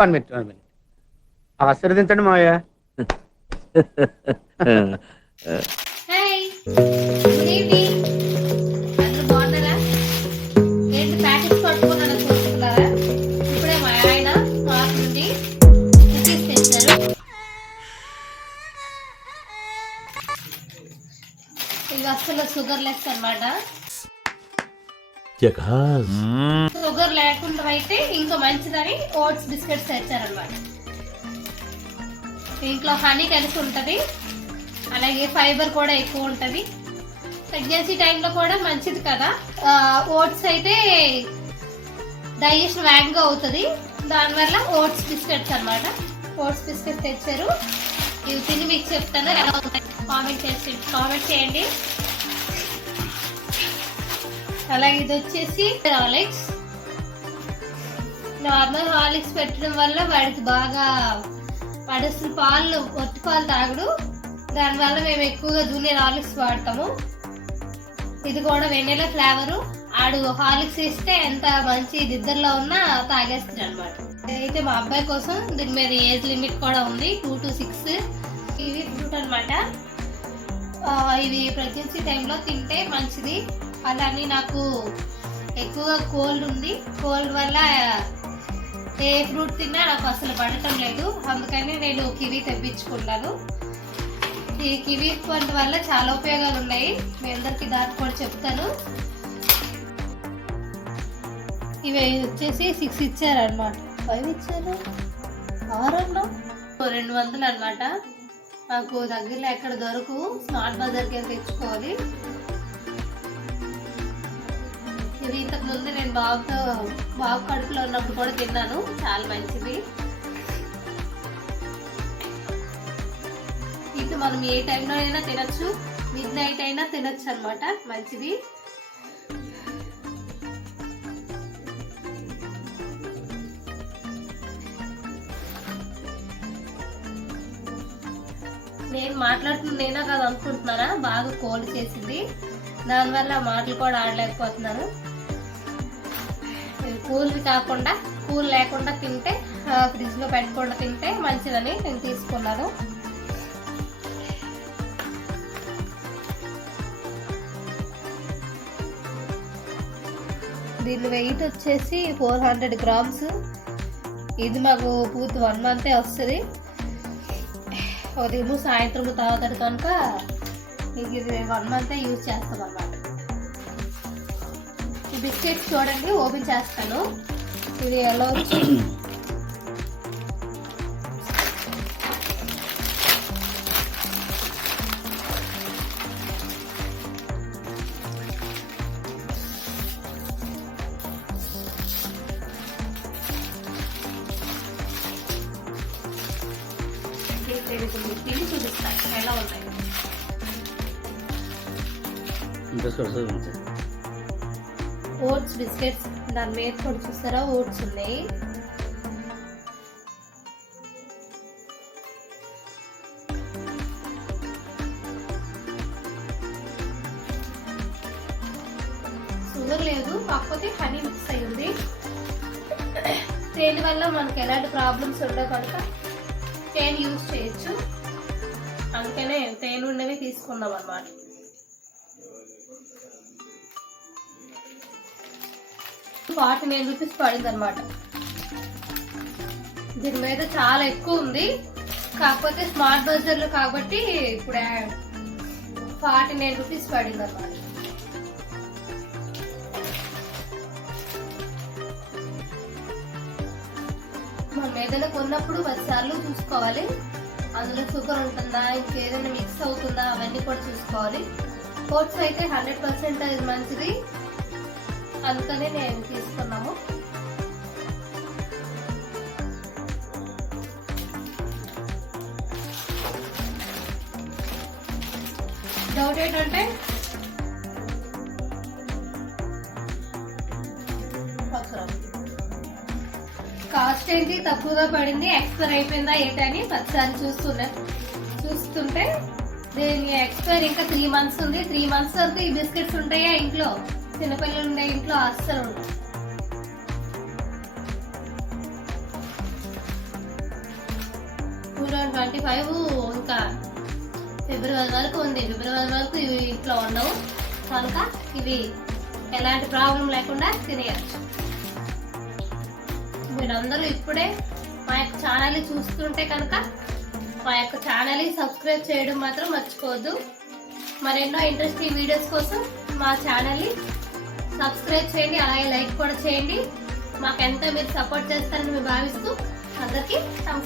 One minute ఆశీర్వదించండి మావయ్య. Hi good evening. అందరూ బాగున్నారా? ఏంటి ప్యాకెట్స్ పట్టుకున్నాను చూస్తున్నారా? ఇప్పుడే మా ఆయన షాప్ నుండి కుకీస్ తెచ్చారు. ఇవి అసలు షుగర్ లెస్ అన్నమాట. షుగర్ లేకుండా అయితే ఇంకా మంచిదని ఓట్స్ బిస్కెట్స్ తెచ్చారనమాట. దీంట్లో హనీ కలిసి ఉంటుంది, అలాగే ఫైబర్ కూడా ఎక్కువ ఉంటుంది. ప్రెగ్నెన్సీ టైంలో కూడా మంచిది కదా. ఓట్స్ అయితే డైజెషన్ వేగంగా అవుతుంది, దానివల్ల ఓట్స్ బిస్కెట్స్ అన్నమాట. ఓట్స్ బిస్కెట్స్ తెచ్చారు. ఇవి తిని మీకు చెప్తాను ఎలా ఉంటాయి. కామెంట్ చేయండి. అలాగే ఇది వచ్చేసి హార్లిక్స్. నార్మల్ హార్లిక్స్ పెట్టడం వల్ల వాడికి బాగా వాడు అసలు పాలు ఒట్టి పాలు తాగడు, దానివల్ల మేము ఎక్కువగా జూనియర్ హార్లిక్స్ వాడతాము. ఇది కూడా వెన్నెల ఫ్లేవరు. ఆడు హార్లిక్స్ ఇస్తే ఎంత మంచి ఇద్దరిలో ఉన్నా తాగేస్తాడు అనమాట. అయితే మా అబ్బాయి కోసం దీని మీద ఏజ్ లిమిట్ కూడా ఉంది, 2 to 6. ఇవి ఫ్రూట్ అనమాట. ఇవి ప్రెగ్నెన్సీ టైంలో తింటే మంచిది. అలానే నాకు ఎక్కువగా కోల్డ్ ఉంది, కోల్డ్ వల్ల ఏ ఫ్రూట్ తిన్నా నాకు అసలు పడటం లేదు. అందుకని నేను కివీ తెప్పించుకున్నాను. ఈ కివీ పండు వల్ల చాలా ఉపయోగాలు ఉన్నాయి, మీ అందరికి దాన్ని కూడా చెప్తాను. ఇవి వచ్చేసి 6 ఇచ్చారు అనమాట. 5 ఇచ్చారు, 6 200 అనమాట. నాకు దగ్గరలో ఎక్కడ దొరకు, స్మార్ట్ బజార్కి వెళ్ళి తెచ్చుకోవాలి. ఇవి ఇంతకు ముందు నేను బాబు కడుపులో ఉన్నప్పుడు కూడా తిన్నాను, చాలా మంచిది. ఇది మనం ఏ టైంలో అయినా తినచ్చు, మిడ్నైట్ అయినా తినచ్చు అనమాట, మంచిది. నేను మాట్లాడుతున్న నేనా కాదు అనుకుంటున్నారా, బాగా కోల్డ్ చేసింది, దానివల్ల మాటలు కూడా ఆడలేకపోతున్నాను. కూల్ లేకుండా తింటే, ఫ్రిడ్జ్లో పెట్టకుండా తింటే మంచిదని నేను తీసుకున్నాను. దీని వెయిట్ వచ్చేసి 400 grams. ఇది మాకు పూర్తి 1 month వస్తుంది. ఉదయం సాయంత్రం తాగుతాడు కనుక మీకు ఇది 1 month యూజ్ చేస్తాం అన్నమాట. ఈ బిస్కెట్స్ చూడండి, ఓపెన్ చేస్తాను. ఇది ఎలా వచ్చి తిని చూపిస్తాను ఎలా ఉంటాయి. ఓట్స్ బిస్కెట్స్, దాని మీద కూడా చూస్తారా ఓట్స్ ఉన్నాయి. షుగర్ లేదు, కాకపోతే హనీ మిక్స్ అయ్యింది. తేనె వల్ల మనకి ఎలాంటి ప్రాబ్లమ్స్ ఉండవు కనుక తేనె యూజ్ చేయొచ్చు, అందుకనే తేనె ఉన్నవి తీసుకున్నాం అన్నమాట. ₹49 పడింది అనమాట. దీని మీద చాలా ఎక్కువ ఉంది, కాకపోతే స్మార్ట్ బజార్లో కాబట్టి ఇప్పుడు ₹49 పడింది అనమాట. మనం ఏదైనా కొన్నప్పుడు 10 సార్లు చూసుకోవాలి, అందులో షుగర్ ఉంటుందా, ఇంకేదైనా మిక్స్ అవుతుందా, అవన్నీ కూడా చూసుకోవాలి. ఓట్స్ అయితే 100% మంచిది, అందుకనే నేను తీసుకున్నాము. డౌట్ ఏంటంటే కాస్ట్ ఏంటి తక్కువగా పడింది, ఎక్స్పైర్ అయిపోయిందా ఏంటని 10 సార్లు చూస్తుంటే దీని ఎక్స్పైర్ ఇంకా 3 months ఉంది. 3 months వరకు ఈ బిస్కెట్స్ ఉంటాయా ఇంట్లో, చిన్నపిల్లలు ఉండే ఇంట్లో అస్సలు ఉండవు. 2025 ఇంకా ఫిబ్రవరి వరకు ఉంది. ఫిబ్రవరి వరకు ఇవి ఇంట్లో ఉండవు కనుక ఇవి ఎలాంటి ప్రాబ్లం లేకుండా తినేయచ్చు. మీరందరూ ఇప్పుడే మా యొక్క ఛానల్ని చూస్తుంటే కనుక మా యొక్క ఛానల్ని సబ్స్క్రైబ్ చేయడం మాత్రం మర్చిపోవద్దు. మరెన్నో ఇంట్రెస్టింగ్ వీడియోస్ కోసం మా ఛానల్ని సబ్స్క్రైబ్ చేయండి, అలాగే లైక్ కూడా చేయండి. మాకెంత మీరు సపోర్ట్ చేస్తారని మేము భావిస్తూ అందరికీ